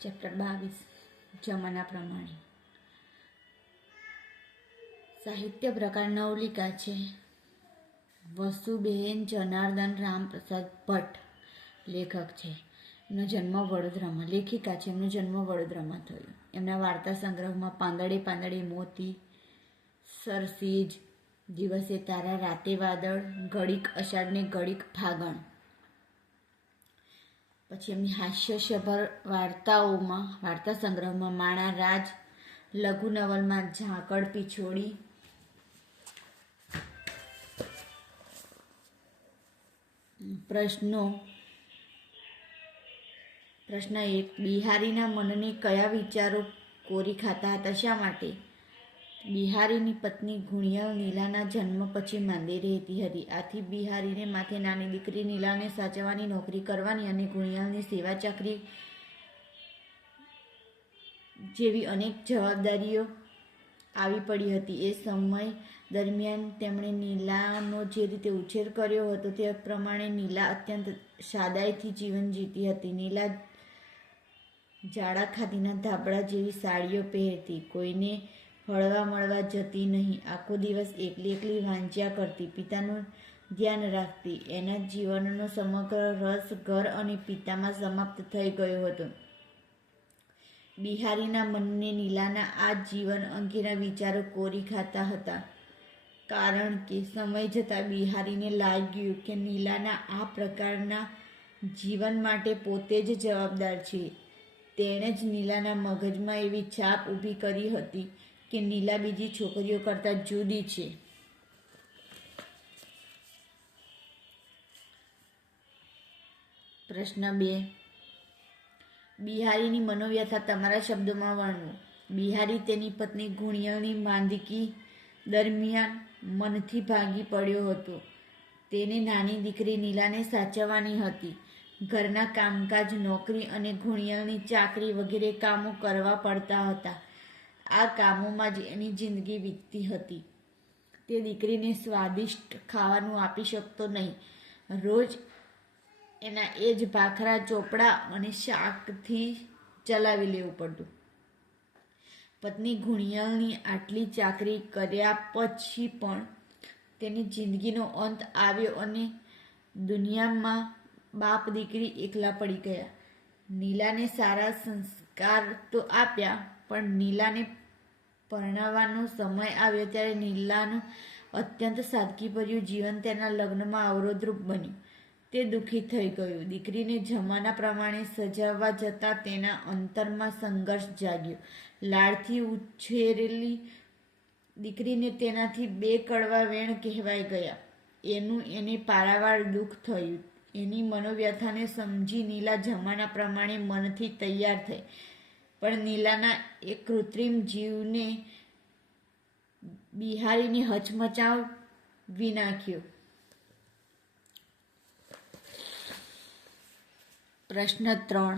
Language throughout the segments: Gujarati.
ચેપ્ટર 22 જમાના પ્રમાણે. સાહિત્ય પ્રકાર નવલિકા છે. વસુબેન જનાર્દન રામપ્રસાદ ભટ્ટ લેખક છે. એમનો જન્મ વડોદરામાં, લેખિકા છે. એમનો જન્મ વડોદરામાં થયો. એમના વાર્તા સંગ્રહમાં પાંદડે પાંદડે મોતી, સરસીજ, દિવસે તારા રાતે વાદળ, ઘડીક અષાઢ ને ઘડીક ફાગણ. પછી એમની હાસ્યસભર વાર્તાઓમાં, વાર્તા સંગ્રહમાં માણા રાજ, લઘુ નવલમાં ઝાકળ પીછોડી, પ્રશ્ન 1, બિહારીના મનને કયા વિચારો કોરી ખાતા હતા, શા માટે? બિહારીની પત્ની ગુણિયલ નીલાના જન્મ પછી માંદી રહેતી હતી. આથી બિહારીને માથે નાની દીકરી નીલાને સાચવવાની, નોકરી કરવાની અને ગુણિયલની સેવા ચાકરી જેવી અનેક જવાબદારીઓ આવી પડી હતી. એ સમય દરમિયાન તેમણે નીલાનો જે રીતે ઉછેર કર્યો હતો તે પ્રમાણે નીલા અત્યંત સાદાઈથી જીવન જીવતી હતી. નીલા જાડા ખાદીના ધાબળા જેવી સાડીઓ પહેરતી, કોઈને હળવા મળવા જતી નહીં, આખો દિવસ એકલી એકલી વાંચ્યા કરતી, પિતાનું ધ્યાન રાખતી. એના જીવનનો સમગ્ર રસ ઘર અને પિતામાં સમાપ્ત થઈ ગયો હતો. બિહારીના મનને નીલાના આ જીવન અંગેના વિચારો કોરી ખાતા હતા, કારણ કે સમય જતાં બિહારીને લાગ્યું કે નીલાના આ પ્રકારના જીવન માટે પોતે જ જવાબદાર છે. તેણે જ નીલાના મગજમાં એવી છાપ ઊભી કરી હતી કે નીલા બીજી છોકરીઓ કરતાં જુદી છે. પ્રશ્ન 2, બિહારીની મનોવ્યથા તમારા શબ્દોમાં વર્ણવો. બિહારી તેની પત્ની ગુણિયલની માંદગી દરમિયાન મનથી ભાંગી પડ્યો હતો. તેને નાની દીકરી નીલાને સાચવવાની હતી. ઘરના કામકાજ, નોકરી અને ગુણિયલની ચાકરી વગેરે કામો કરવા પડતા હતા. આ કામોમાં જ એની જિંદગી વીતતી હતી. તે દીકરીને સ્વાદિષ્ટ ખાવાનું આપી શકતો નહીં. રોજ એના એ જ ભાખરા, ચોપડા અને શાકથી ચલાવી લેવું પડતું. પત્ની ગુણિયલની આટલી ચાકરી કર્યા પછી પણ તેની જિંદગીનો અંત આવ્યો અને દુનિયામાં બાપ દીકરી એકલા પડી ગયા. નીલાને સારા સંસ્કાર તો આપ્યા, પણ નીલાને પરણાવવાનો સમય આવ્યો ત્યારે નીલાનું અત્યંત સાદગીભર્યું જીવન તેના લગ્નમાં અવરોધરૂપ બન્યું. તે દુઃખી થઈ ગયું. દીકરીને જમાના પ્રમાણે સજાવવા જતાં તેના અંતરમાં સંઘર્ષ જાગ્યો. લાડથી ઉછેરેલી દીકરીને તેનાથી 2 કડવા વેણ કહેવાઈ ગયા. એનું એને પારાવાર દુઃખ થયું. એની મનોવ્યથાને સમજી નીલા જમાના પ્રમાણે મનથી તૈયાર થઈ, પણ નીલાના એ કૃત્રિમ જીવને બિહારીને હચમચાવી નાખ્યો. પ્રશ્ન 3,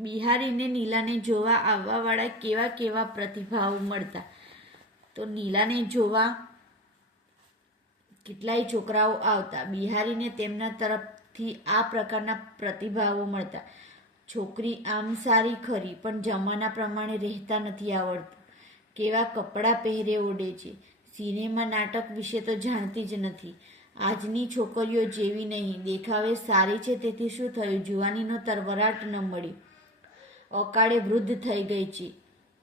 બિહારીને નીલાને જોવા આવવાવાળા કેવા કેવા પ્રતિભાવો મળતા? તો નીલાને જોવા કેટલાય છોકરાઓ આવતા. બિહારીને તેમના તરફથી આ પ્રકારના પ્રતિભાવો મળતા: છોકરી આમ સારી ખરી, પણ જમાના પ્રમાણે રહેતા નથી આવડતું. કેવા કપડાં પહેરે ઓઢે છે. સિનેમા નાટક વિશે તો જાણતી જ નથી. આજની છોકરીઓ જેવી નહીં. દેખાવે સારી છે તેથી શું થયું, જુવાનીનો તરવરાટ ન મળ્યો. અકાળે વૃદ્ધ થઈ ગઈ છે.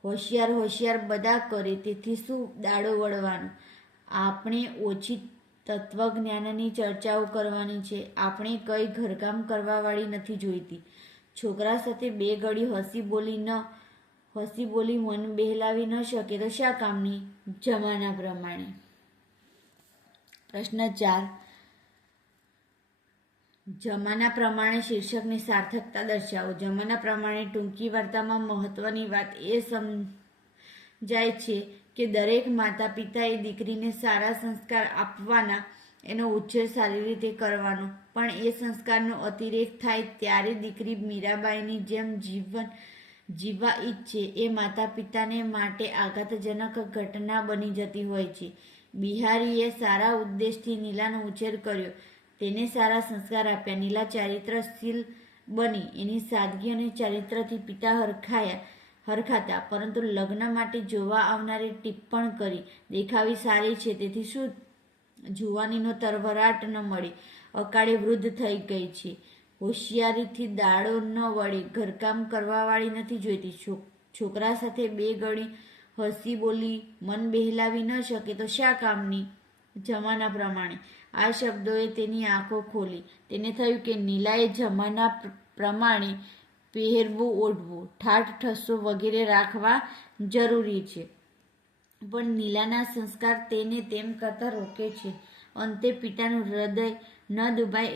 હોશિયાર હોશિયાર બધા કરે તેથી શું દાડો વળવાનો. આપણે ઓછી તત્વજ્ઞાનની ચર્ચાઓ કરવાની છે. આપણે કંઈ ઘરકામ કરવાવાળી નથી જોઈતી. છોકરા સાથે 2 ઘડી હસી બોલી મન બહેલાવી ન શકે તો શા કામની, જમાના પ્રમાણે. પ્રશ્ન 4, જમાના પ્રમાણે શીર્ષકની સાર્થકતા દર્શાવો. જમાના પ્રમાણે ટૂંકી વાર્તામાં મહત્વની વાત એ સમજાય છે કે દરેક માતા પિતાએ દીકરીને સારા સંસ્કાર આપવાના, એનો ઉછેર સારી રીતે કરવાનો. પણ એ સંસ્કારનો અતિરેક થાય ત્યારે દીકરી મીરાબાઈની જેમ જીવન જીવવા ઈચ્છે એ માતા પિતાને માટે આઘાતજનક ઘટના બની જતી હોય છે. બિહારીએ સારા ઉદ્દેશથી નીલાનો ઉછેર કર્યો. તેને સારા સંસ્કાર આપ્યા. નીલા ચારિત્રશીલ બની. એની સાદગી અને ચારિત્રથી પિતા હરખાતા. પરંતુ લગ્ન માટે જોવા આવનારે ટિપ્પણ કરી, દેખાવી સારી છે, તેથી શું જુવાનીનો તરવરાટ ન મળે, અકાળે વૃદ્ધ થઈ ગઈ છે, હોશિયારીથી દાડો ન વળે, ઘરકામ કરવાવાળી નથી જોઈતી, છોકરા સાથે બે ઘડી હસી બોલી મન બહેલાવી ન શકે તો શા કામની? જમાના પ્રમાણે. આ શબ્દોએ તેની આંખો ખોલી. તેને થયું કે નીલાએ જમાના પ્રમાણે પહેરવું, ઓઢવું, ઠાઠ ઠસ્સો વગેરે રાખવા જરૂરી છે. પણ નીલાના સંસ્કાર તેને તેમ કરતા રોકે છે. અંતે પિતાનું હૃદય ન દુભાય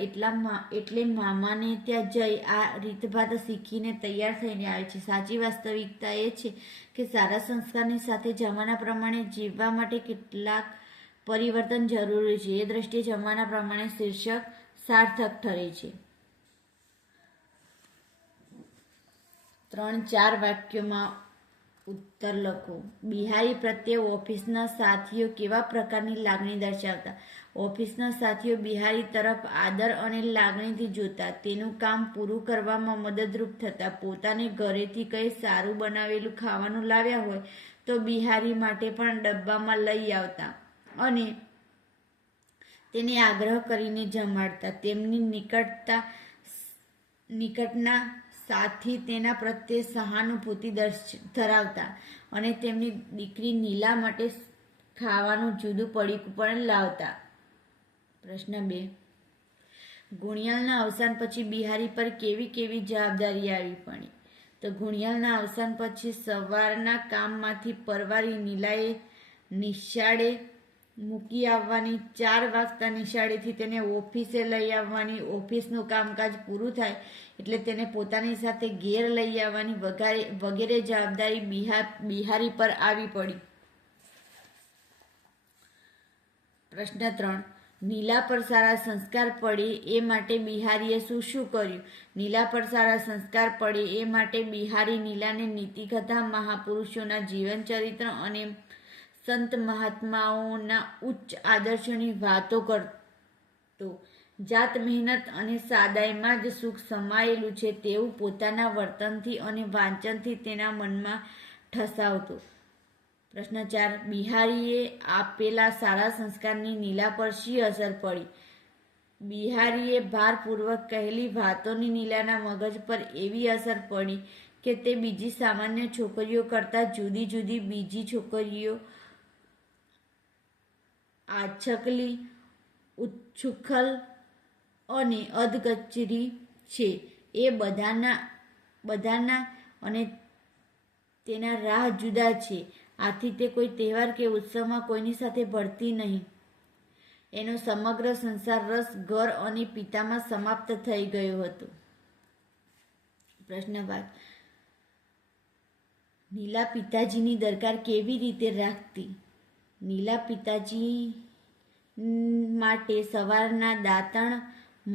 એટલે મામાને ત્યાં જઈ આ રીતભાત શીખીને તૈયાર થઈને આવે છે. સાચી વાસ્તવિકતા એ છે કે સારા સંસ્કારની સાથે જમાના પ્રમાણે જીવવા માટે કેટલાક પરિવર્તન જરૂરી છે. એ દ્રષ્ટિએ જમાના પ્રમાણે શીર્ષક સાર્થક ઠરે છે. 3-4 વાક્યોમાં ઉત્તર લખો. બિહારી પ્રત્યે ઓફિસના સાથીઓ કેવા પ્રકારની લાગણી દર્શાવતા? ઓફિસના સાથીઓ બિહારી તરફ આદર અને લાગણીથી જોતા, તેનું કામ પૂરું કરવામાં મદદરૂપ થતા. પોતાને ઘરેથી કંઈ સારું બનાવેલું ખાવાનું લાવ્યા હોય તો બિહારી માટે પણ ડબ્બામાં લઈ આવતા અને તેને આગ્રહ કરીને જમાડતા. તેમની નિકટના સાથી તેના પ્રત્યે સહાનુભૂતિ ધરાવતા અને તેમની દીકરી નીલા માટે ખાવાનું જુદું પડીકું પણ લાવતા. પ્રશ્ન 2. ગુણિયાલના અવસાન પછી બિહારી પર કેવી કેવી જવાબદારી આવી પડી? તો ગુણિયાલના અવસાન પછી સવારના કામમાંથી પરવારી નીલાએ નિશાળે મૂકી આવવાની, 4 વાગતા નિશાળેથી તેને ઓફિસે લઈ આવવાની, ઓફિસનું કામકાજ પૂરું થાય એટલે તેને પોતાની સાથે ઘેર લઈ આવવાની વગેરે જવાબદારી બિહારી પર આવી પડી. પ્રશ્ન 3. નીલા પર સારા સંસ્કાર પડે એ માટે બિહારીએ શું શું કર્યું? નીલા પર સારા સંસ્કાર પડે એ માટે બિહારી નીલાને નીતિકથા, મહાપુરુષોના જીવનચરિત્ર અને સંત મહાત્માઓના ઉચ્ચ આદર્શોની વાતો કરતો. જાત મહેનત અને સાદાઈમાં જ સુખ સમાયેલું છે તેવું પોતાના વર્તનથી અને વાંચનથી તેના મનમાં ઠસાવતો. પ્રશ્ન 4. બિહારીએ આપેલા સારા સંસ્કારની નીલા પર શી અસર પડી? બિહારીએ ભારપૂર્વક કહેલી વાતોની નીલાના મગજ પર એવી અસર પડી કે તે બીજી સામાન્ય છોકરીઓ કરતાં જુદી બીજી છોકરીઓ આછકલી, ઉચ્છૃંખલ અને અધકચરી છે એ બધાના અને તેના રાહ જુદા છે. આથી તે કોઈ તહેવાર કે ઉત્સવમાં કોઈની સાથે ભળતી નહીં. એનો સમગ્ર સંસાર રસ, ઘર અને પિતામાં સમાપ્ત થઈ ગયો હતો. પ્રશ્ન 5. નીલા પિતાજીની દરકાર કેવી રીતે રાખતી? નીલા પિતાજી માટે સવારના દાંતણ,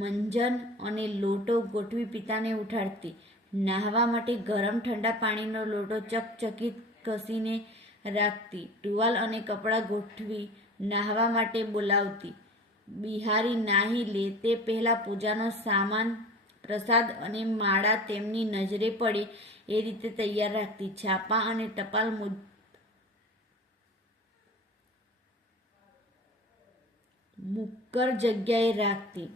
મંજન અને લોટો ગોઠવી પિતાને ઉઠાડતી. નાહવા માટે ગરમ ઠંડા પાણીનો લોટો ચકચકિત કસીને રાખતી. ટુવાલ અને કપડાં ગોઠવી નાહવા માટે બોલાવતી. બિહારી નાહી લે તે પહેલાં પૂજાનો સામાન, પ્રસાદ અને માળા તેમની નજરે પડે એ રીતે તૈયાર રાખતી. છાપા અને ટપાલ મુક્કર જગ્યાએ રાખતી.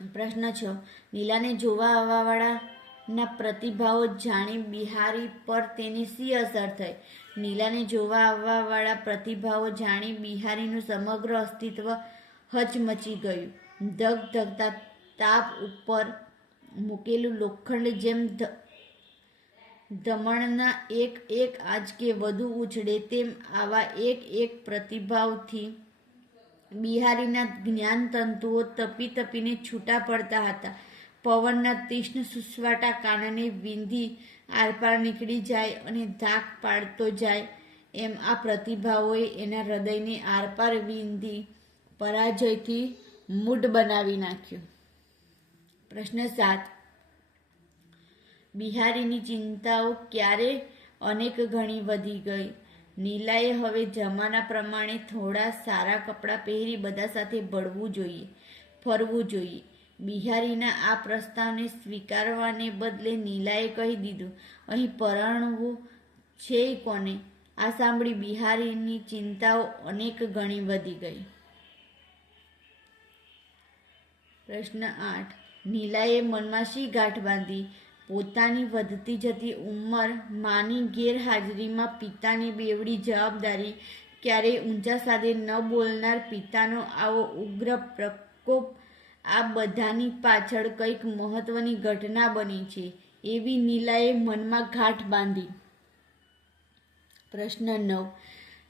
પ્રશ્ન 6. નીલાને જોવા આવવાવાળાના પ્રતિભાવો જાણી બિહારી પર તેની શી અસર થઈ? નીલાને જોવા આવવાવાળા પ્રતિભાવો જાણી બિહારીનું સમગ્ર અસ્તિત્વ હચમચી ગયું. ધગધગતા તાપ ઉપર મૂકેલું લોખંડ જેમ ધમણના એક એક આંચકે વધુ ઉછળે તેમ આવા એક એક પ્રતિભાવથી બિહારીના જ્ઞાનતંતુઓ તપી તપીને છૂટા પડતા હતા. પવનના તીક્ષ્ણ સુસવાટા કાનને વીંધી આરપાર નીકળી જાય અને ધાક પાડતો જાય એમ આ પ્રતિભાવોએ એના હૃદયને આરપાર વીંધી પરાજયથી મૂઢ બનાવી નાખ્યો. પ્રશ્ન 7. બિહારીની ચિંતાઓ ક્યારે અનેક ગણી વધી ગઈ. નીલાએ હવે જમાના પ્રમાણે થોડા સારા કપડાં પહેરી બધા સાથે ભળવું જોઈએ. ફરવું જોઈએ. બિહારીના આ પ્રસ્તાવને સ્વીકારવાને બદલે નીલાએ કહી દીધું, અહીં પરણવું છે કોને? આ સાંભળી બિહારીની ચિંતાઓ અનેક ગણી વધી ગઈ. પ્રશ્ન 8. નીલાએ મનમાં શી ગાંઠ બાંધી? પોતાની વધતી જતી ઉંમર, માની ગેરહાજરીમાં પિતાની બેવડી જવાબદારી, ક્યારેય ઊંચા સાદે ન બોલનાર પિતાનો આવો ઉગ્ર પ્રકોપ, આ બધાની પાછળ કંઈક મહત્વની ઘટના બની છે એવી નીલાએ મનમાં ગાંઠ બાંધી. પ્રશ્ન 9.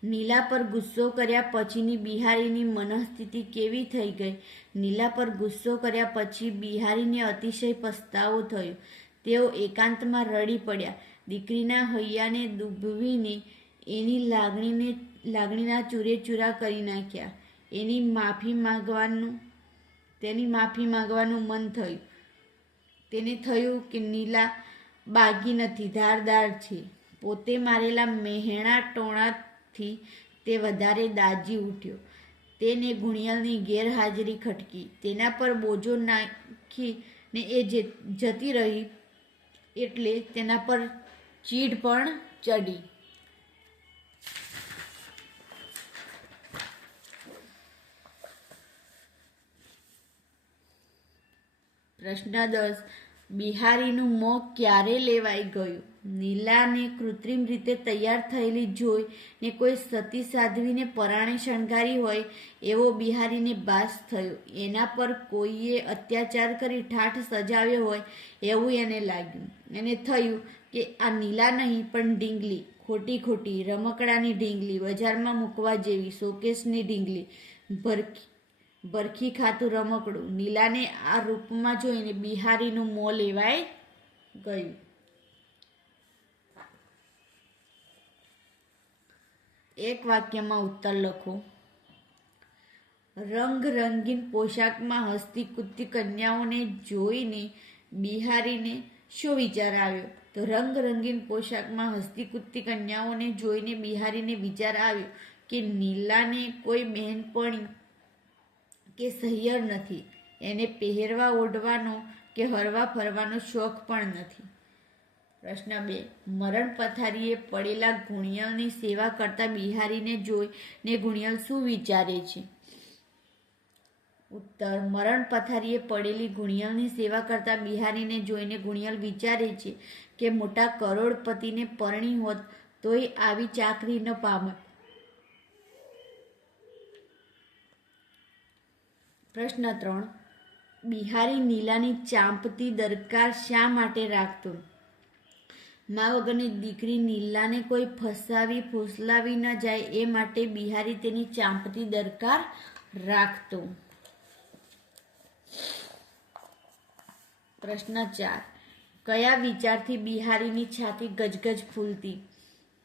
નીલા પર ગુસ્સો કર્યા પછીની બિહારીની મનઃસ્થિતિ કેવી થઈ ગઈ? નીલા પર ગુસ્સો કર્યા પછી બિહારીને અતિશય પસ્તાવો થયો. તેઓ એકાંતમાં રડી પડ્યા. દીકરીના હૈયાને દુભવીને એની લાગણીના ચૂરેચૂરા કરી નાખ્યા. તેની માફી માંગવાનું મન થયું. તેને થયું કે નીલા બાગી નથી, ધારદાર છે. પોતે મારેલા મહેણા ટોણાથી તે વધારે દાઝી ઉઠ્યો. તેને ગુણિયલની ગેરહાજરી ખટકી. તેના પર બોજો નાખીને એ જતી રહી એટલે તેના પર ચીડ પણ ચડી. પ્રશ્ન 10. બિહારીનું મોં ક્યારે લેવાઈ ગયું? નીલાને કૃત્રિમ રીતે તૈયાર થયેલી જોઈને કોઈ સતી સાધ્વીને પરાણે શણગારી હોય એવો બિહારીને ભાસ થયો. એના પર કોઈએ અત્યાચાર કરી ઠાઠ સજાવ્યો હોય એવું એને લાગ્યું. એને થયું કે આ નીલા નહીં પણ ઢીંગલી, ખોટી રમકડાની ઢીંગલી, બજારમાં મૂકવા જેવી શોકેસની ઢીંગલી, ભરખી ખાતું રમકડું. નીલાને આ રૂપમાં જોઈને બિહારીનું મોં લેવાઈ ગયું. એક વાક્યમાં ઉત્તર લખો. રંગરંગીન પોશાકમાં હસતી કૂદતી કન્યાઓને જોઈને બિહારીને શું વિચાર આવ્યો? તો રંગરંગીન પોશાકમાં હસતી કૂદતી કન્યાઓને જોઈને બિહારીને વિચાર આવ્યો કે નીલાને કોઈ બહેનપણી કે સહિયર નથી. એને પહેરવા ઓઢવાનો કે હરવા ફરવાનો શોખ પણ નથી. પ્રશ્ન 2. મરણ પથારીએ પડેલા ગુણિયલની સેવા કરતા બિહારીને જોઈને ગુણિયલ શું વિચારે છે? ઉત્તર. મરણ પથારીએ પડેલી ગુણિયલની સેવા કરતા બિહારીને જોઈને ગુણિયલ વિચારે છે કે મોટા કરોડપતિને પરણી હોત તોય આવી ચાકરી ન પામત. પ્રશ્ન 3. બિહારી નીલાની ચાંપતી દરકાર શા માટે રાખતો? મા વગરની દીકરી નીલાને કોઈ ફસાવી ફોસલાવી ન જાય એ માટે બિહારી તેની ચાંપતી દરકાર રાખતો. પ્રશ્ન 4. કયા વિચારથી બિહારીની છાતી ગજગજ ફૂલતી?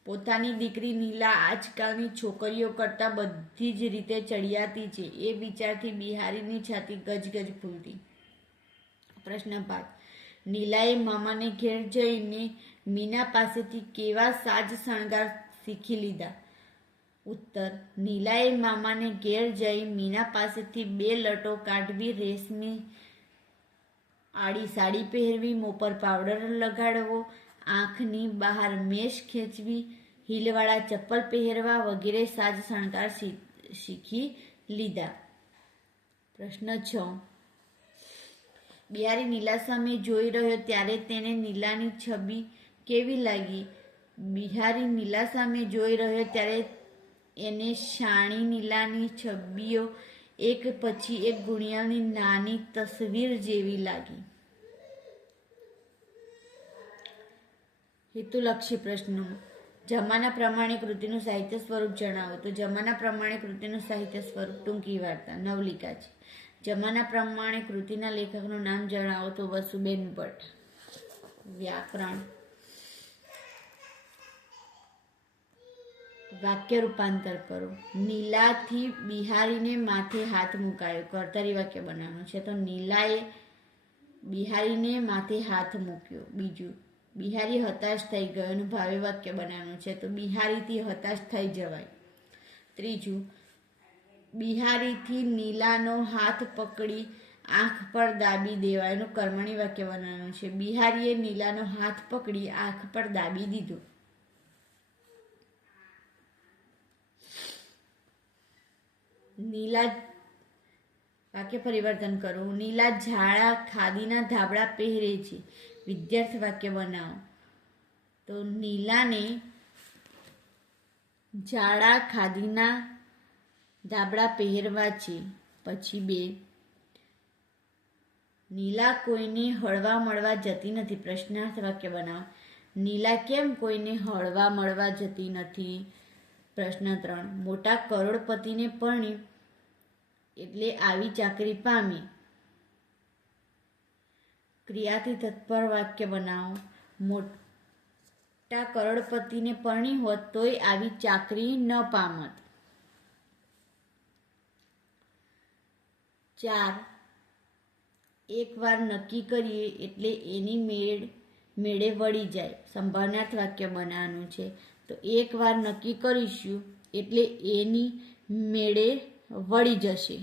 પોતાની દીકરી નીલા આજકાલની છોકરીઓ કરતાં બધી જ રીતે ચડિયાતી છે એ વિચારથી બિહારીની છાતી ગજગજ ફૂલતી. પ્રશ્ન 5. નીલાએ મામાને ઘેર જઈને મીના પાસેથી કેવા સાજ શણગાર શીખી લીધા? ઉત્તર. નીલાએ મામાને ઘેર જઈ મીના પાસેથી 2 લટો કાઢવી, રેશમી આડી સાડી પહેરવી, મોં પર પાવડર લગાડવો, આંખની બહાર મેશ ખેંચવી, હીલવાળા ચપ્પલ પહેરવા વગેરે સાજ શણગાર શીખી લીધા. પ્રશ્ન 6. બિહારી નીલા સામે જોઈ રહ્યો ત્યારે તેને નીલાની છબી કેવી લાગી? બિહારી નીલા સામે જોઈ રહ્યો ત્યારે એને શાણી નીલાની છબીઓ એક પછી એક ગુણિયલની નાની તસવીર જેવી લાગી. હેતુલક્ષી પ્રશ્નો. જમાના પ્રમાણે કૃતિનું સાહિત્ય સ્વરૂપ જણાવો. તો જમાના પ્રમાણે કૃતિનું સાહિત્ય સ્વરૂપ ટૂંકી વાર્તા, નવલિકા છે. જમાના પ્રમાણે કૃતિના લેખકનું નામ જણાવો. તો વસુબેન ભટ્ટ. વ્યાકરણ. વાક્ય રૂપાંતર કરો. નીલાથી બિહારીને માથે હાથ મુકાયો. કર્તરી વાક્ય બનાવવાનું છે. તો નીલાએ બિહારીને માથે હાથ મૂક્યો. બીજું, બિહારી હતાશ થઈ ગયો. એનું ભાવે વાક્ય બનાવવાનું છે. તો બિહારીથી હતાશ થઈ જવાય. ત્રીજું, બિહારીથી નીલાનો હાથ પકડી આંખ પર દાબી દેવા. એનું કર્મણી વાક્ય બનાવવાનું છે. બિહારીએ નીલાનો હાથ પકડી આંખ પર દાબી દીધો. નીલા વાક્ય પરિવર્તન કરો. નીલા ઝાડા ખાદીના ધાબળા પહેરે છે. વિદ્યાર્થી વાક્ય બનાવો. તો નીલાને ઝાડા ખાદીના ધાબળા પહેરવા છે. પછી 2, નીલા કોઈને હળવા મળવા જતી નથી. પ્રશ્નાર્થ વાક્ય બનાવો. નીલા કેમ કોઈને હળવા મળવા જતી નથી? પ્રશ્ન 3, મોટા કરોડપતિને પરણી એટલે આવી ચાકરી પામી. ક્રિયાથી તત્પર વાક્ય બનાવો. મોટા કરોડપતિને પરણી હોત તોય આવી ચાકરી ન પામત. 4, એકવાર નક્કી કરીએ એટલે એની મેળે વળી જાય. સંભાવનાર્થ વાક્ય બનાવવાનું છે. તો એકવાર નક્કી કરીશું એટલે એની મેળે વળી જશે.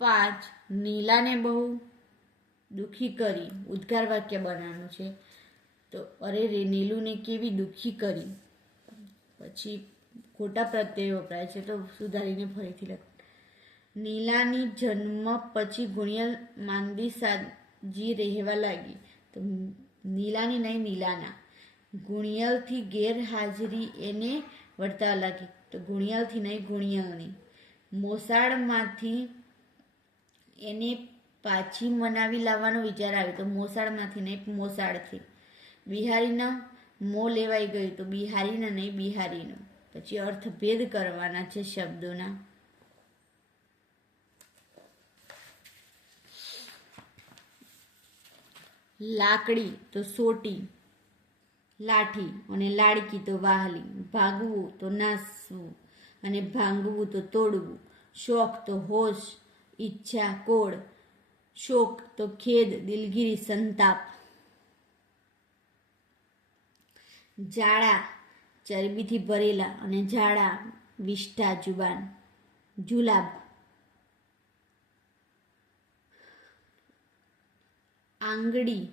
5, નીલાને બહુ દુઃખી કરી. ઉદ્ગાર વાક્ય બનાવવાનું છે. તો અરે રે નીલુને કેવી દુઃખી કરી. પછી ખોટા પ્રત્યય વપરાય છે તો સુધારીને ફરીથી લખ. નીલાની જન્મ પછી ગુણિયલ માંદી સાજી રહેવા લાગી. તો નીલાની નહીં નીલાના. ગુણિયલથી ગેરહાજરી એને વર્તાવા લાગી. તો ગુણિયલથી નહીં ગુણિયલની. મોસાળમાંથી એને પાછી મનાવી લાવવાનો વિચાર આવ્યો. તો મોસાળમાંથી નહીં મોસાળથી. બિહારીના મોં લેવાઈ ગયું. તો બિહારીના નહીં બિહારીનો. પછી અર્થભેદ કરવાના છે શબ્દોના. લાકડી તો સોટી, લાઠી, અને લાડકી તો વાહલી. ભાગવું તો નાસવું, અને ભાંગવું તો તોડવું. શોખ તો હોશ, ઈચ્છા કોળ. શોક તો ખેદ, દિલગીરી સંતાપ. જાડા ચરબીથી ભરેલા, અને ઝાડા વિષ્ઠા જુબાન. જુલાબ. આંગળી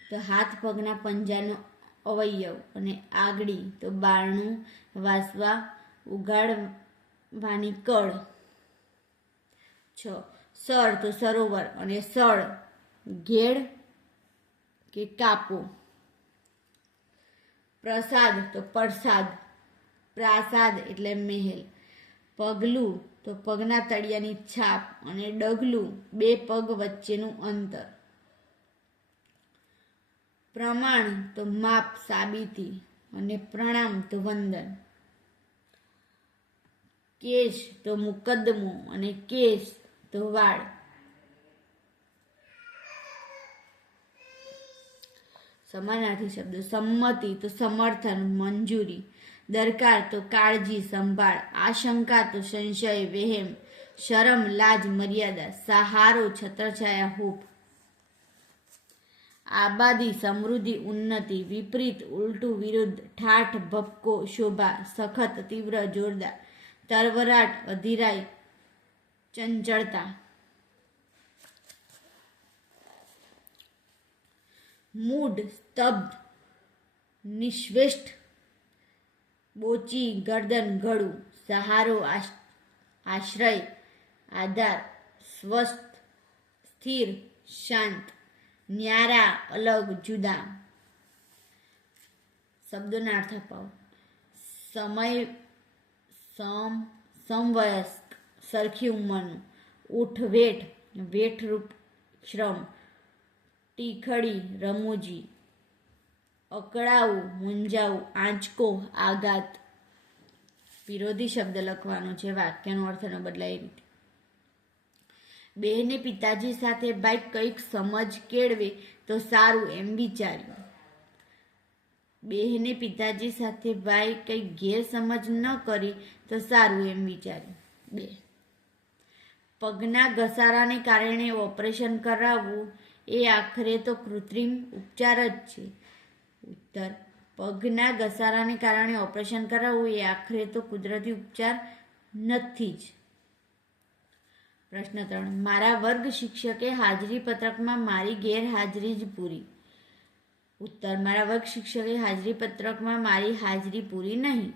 તો હાથ પગના પંજાનો અવયવ, અને આગળી તો બારણું વાસવા ઉગાડવાની કળ. 6, સર તો સરોવર, અને સળ ઘેડ કે કાપો. પ્રસાદ તો પ્રસાદ, પ્રાસાદ એટલે મહેલ. પગલું તો પગના તળિયાની છાપ, અને ડગલું 2 પગ વચ્ચેનું અંતર. પ્રમાણ તો માપ સાબિતી, અને પ્રણામ તો વંદન. કેશ તો મુકદ્દમો, અને કેસ તો વાળ. સમાનાર્થી શબ્દો. સંમતિ તો સમર્થન મંજૂરી. દરકાર તો કાળજી સંભાળ. આશંકા તો સંશય વહેમ. શરમ લાજ મર્યાદા. સહારો છત્રછાયા હૂપ. આબાદી સમૃદ્ધિ ઉન્નતિ. વિપરીત ઉલટું વિરુદ્ધ. ઠાઠ ભપકો શોભા. સખત તીવ્ર જોરદાર. તરવરાટ અધીરાય ચંચળતા. મૂઢ સ્તબ્ધ નિશ્વેષ્ટ. બોચી ગરદન ગળું. સહારો આશ્રય આધાર. સ્વસ્થ સ્થિર શાંત. ન્યારા અલગ જુદા. શબ્દોના અર્થ અપાવો. સમવયસ્ક સરખી ઉંમરનું. ઉઠ વેઠ વેઠરૂપ શ્રમ. ટીખળી રમૂજી. અકળાવું મૂંઝાવું. આંચકો આઘાત. વિરોધી શબ્દ લખવાનો છે. વાક્યનો અર્થ ન બદલાય એ રીતે. બહેને પિતાજી સાથે ભાઈ કંઈક સમજ કેળવે તો સારું એમ વિચાર્યું. બહેને પિતાજી સાથે ભાઈ કંઈક ગેરસમજ ન કરી તો સારું એમ વિચાર્યું. 2, પગના ઘસારાને કારણે ઓપરેશન કરાવવું એ આખરે તો કૃત્રિમ ઉપચાર જ છે. ઉત્તર. પગના ઘસારાને કારણે ઓપરેશન કરાવવું એ આખરે તો કુદરતી ઉપચાર નથી જ. પ્રશ્ન 3. મારા વર્ગ શિક્ષકે હાજરી પત્રકમાં મારી ગેરહાજરી જ પૂરી. ઉત્તર. મારા વર્ગ શિક્ષકે હાજરી પત્રકમાં મારી હાજરી પૂરી નહીં.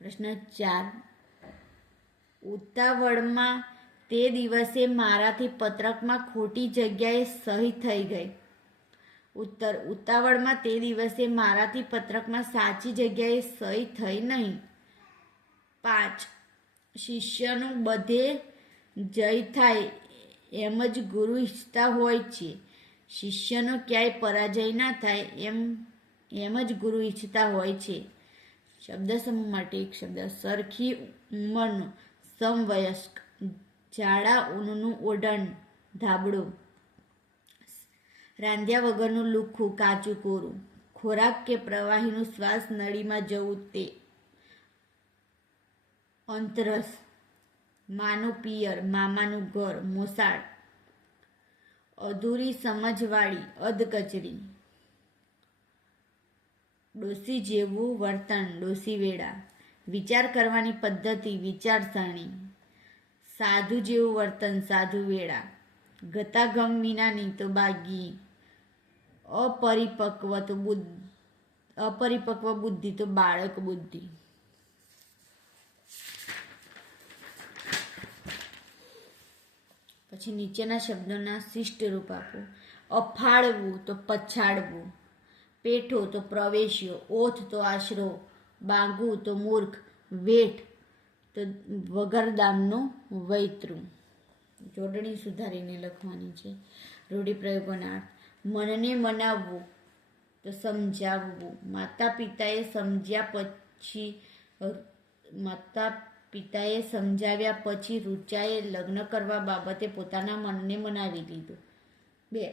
પ્રશ્ન 4. ઉતાવળમાં તે દિવસે મારાથી પત્રકમાં ખોટી જગ્યાએ સહી થઈ ગઈ. ઉત્તર. ઉતાવળમાં તે દિવસે મારાથી પત્રકમાં સાચી જગ્યાએ સહી થઈ નહીં. 5. શિષ્યનું બધે જય થાય એમ જ ગુરુ ઈચ્છતા હોય છે. શિષ્યનો ક્યાંય પરાજય ના થાય એમ જ ગુરુ ઈચ્છતા હોય છે. શબ્દ સમૂહ માટે એક શબ્દ. સરખી ઉંમરનો, સમવયસ્ક, જાડા ઊનનું ઓઢણ, ધાબળો, રાંધ્યા વગરનું લુખ્ખું, કાચું કોરું, ખોરાક કે પ્રવાહીનું શ્વાસ નળીમાં જવું તે, અંતરસ, માનું પિયર, મામાનું ઘર, મોસાળ, અધૂરી સમજવાળી, અધકચરી, ડોસી જેવું વર્તન, ડોસી વેડા, વિચાર કરવાની પદ્ધતિ, વિચારસરણી, સાધુ જેવું વર્તન, સાધુ વેડા, ગતાગમ વિનાની તો બાગી, અપરિપક્વ બુદ્ધિ તો બાળક બુદ્ધિ. પછી નીચેના શબ્દોના શિષ્ટ રૂપ આપો. અફાળવું તો પછાડવું, પેઠો તો પ્રવેશ્યો, ઓથ તો આશરો, બાંગું તો મૂર્ખ, વેઠ તો વગર દામનું વૈતરું. જોડણી સુધારીને લખવાની છે. રૂઢિપ્રયોગોના અર્થ. મનને મનાવવું તો સમજાવવું. માતા પિતાએ સમજાવ્યા પછી રૂચાએ લગ્ન કરવા બાબતે પોતાના મનને મનાવી લીધું. 2.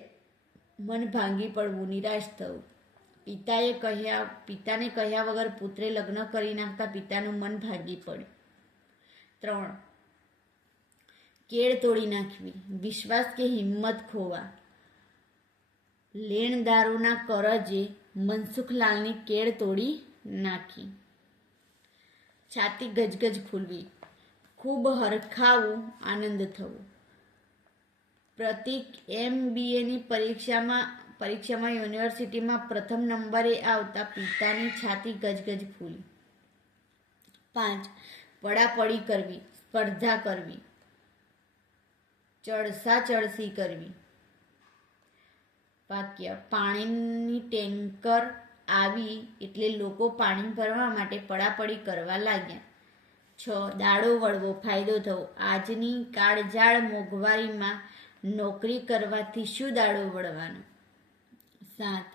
મન ભાંગી પડવું, નિરાશ થવું. પિતાને કહ્યા વગર પુત્રે લગ્ન કરી નાખતા પિતાનું મન ભાંગી પડ્યું. 3. કેળ તોડી નાખવી, વિશ્વાસ કે હિંમત ખોવા. લેણદારોના કરજે મનસુખલાલની કેળ તોડી નાખી. છાતી ગજગજ ફૂલવી, ખૂબ હરખાવું, આનંદ થવો. પ્રતિક MBAની પરીક્ષામાં યુનિવર્સિટીમાં પ્રથમ નંબરે આવતા પિતાની છાતી ગજગજ ફૂલી. 5. પડાપડી કરવી, સ્પર્ધા કરવી, ચડસી કરવી. વાક્ય. પાણીની ટેન્કર આવી એટલે લોકો પાણી ભરવા માટે પડાપડી કરવા લાગ્યા. 6. દાડો વળવો, ફાયદો થવો. આજની કાળઝાળ મોંઘવારીમાં નોકરી કરવાથી શું દાડો વળવાનો. 7.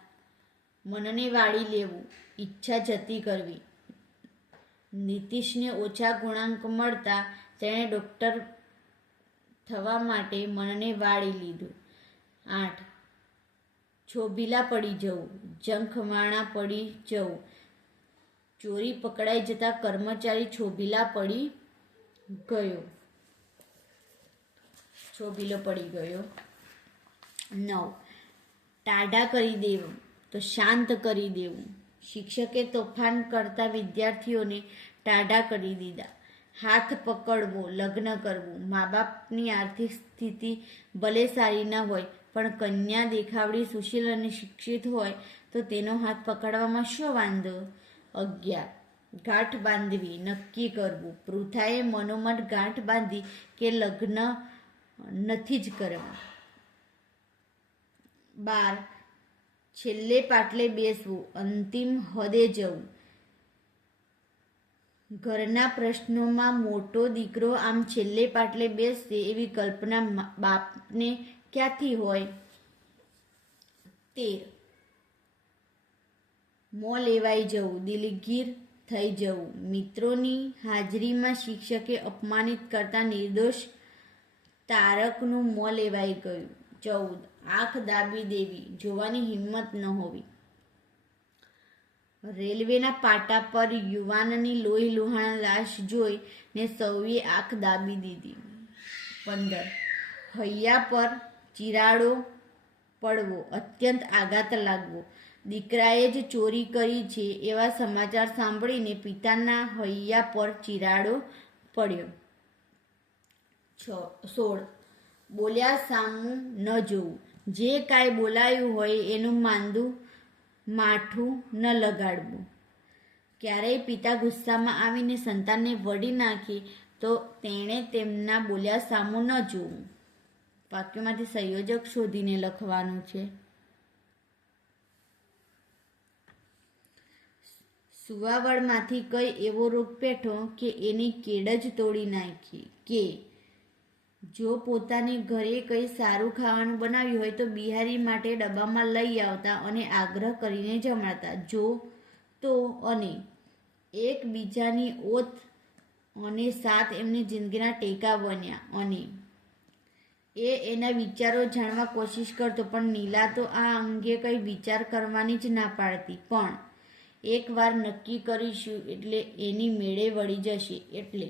મનને વાળી લેવું, ઈચ્છા જતી કરવી. નીતિશને ઓછા ગુણાંક મળતા તેણે ડૉક્ટર થવા માટે મનને વાળી લીધું. 8. છોભીલા પડી જવું, જંખવાણા પડી જવું. ચોરી પકડાઈ જતા કર્મચારી છોભીલો પડી ગયો. 9. ટાઢા કરી દેવું તો શાંત કરી દેવું. શિક્ષકે તોફાન કરતા વિદ્યાર્થીઓને ટાઢા કરી દીધા. હાથ પકડવો, લગ્ન કરવું. મા બાપની આર્થિક સ્થિતિ ભલે સારી ન હોય પણ કન્યા દેખાવડી, સુશીલ અને શિક્ષિત હોય તો તેનો હાથ પકડવામાં શો વાંધો. 11. ગાંઠ બાંધવી, નક્કી કરવું. પૃથાએ મનોમન ગાંઠ બાંધી કે લગ્ન નથી જ કરવા. 12. છેલ્લે પાટલે બેસવું, અંતિમ હદે જવું. ઘરના પ્રશ્નોમાં મોટો દીકરો આમ છેલ્લે પાટલે બેસશે એવી કલ્પના બાપને ક્યાંથી હોય. 13. મોં લેવાઈ જવું, દિલગીર થઈ જવું. મિત્રોની હાજરીમાં શિક્ષકે અપમાનિત કરતા નિર્દોષ તારકનું મોં લેવાઈ ગયું. 14. આંખ દાબી દેવી, જોવાની હિંમત ન હોવી. રેલવેના પાટા પર યુવાનની લોહી લુહાણ લાશ જોઈને સૌએ આંખ દાબી દીધી. 15. હૈયા પર ચિરાડો પડવો, અત્યંત આઘાત લાગવો. દીકરાએ જ ચોરી કરી છે એવા સમાચાર સાંભળીને પિતાના હૈયા પર ચિરાડો પડ્યો. 16. બોલ્યા સામું ન જોવું. જે કાંઈ બોલાયું હોય એનું માઠું ન લગાડવું. ક્યારેય પિતા ગુસ્સામાં આવીને સંતાનને વળી નાખે તો તેણે તેમના બોલ્યા સામું ન જોવું. વાક્યમાંથી સંયોજક શોધીને લખવાનું છે. સુવાવડમાંથી કઈ એવો રોગ પેઠો કે એની કેડ જ તોડી નાખી. કે જો પોતાને ઘરે કંઈ સારું ખાવાનું બનાવ્યું હોય તો બિહારી માટે ડબ્બામાં લઈ આવતા અને આગ્રહ કરીને જમાડતા. જો તો અને એકબીજાની ઓત અને સાથ એમની જિંદગીના ટેકા બન્યા. અને એના વિચારો જાણવા કોશિશ કરતો, પણ નીલા તો આ અંગે કંઈ વિચાર કરવાની જ ના પાડતી. પણ એકવાર નક્કી કરીશું એટલે એની મેળે વળી જશે. એટલે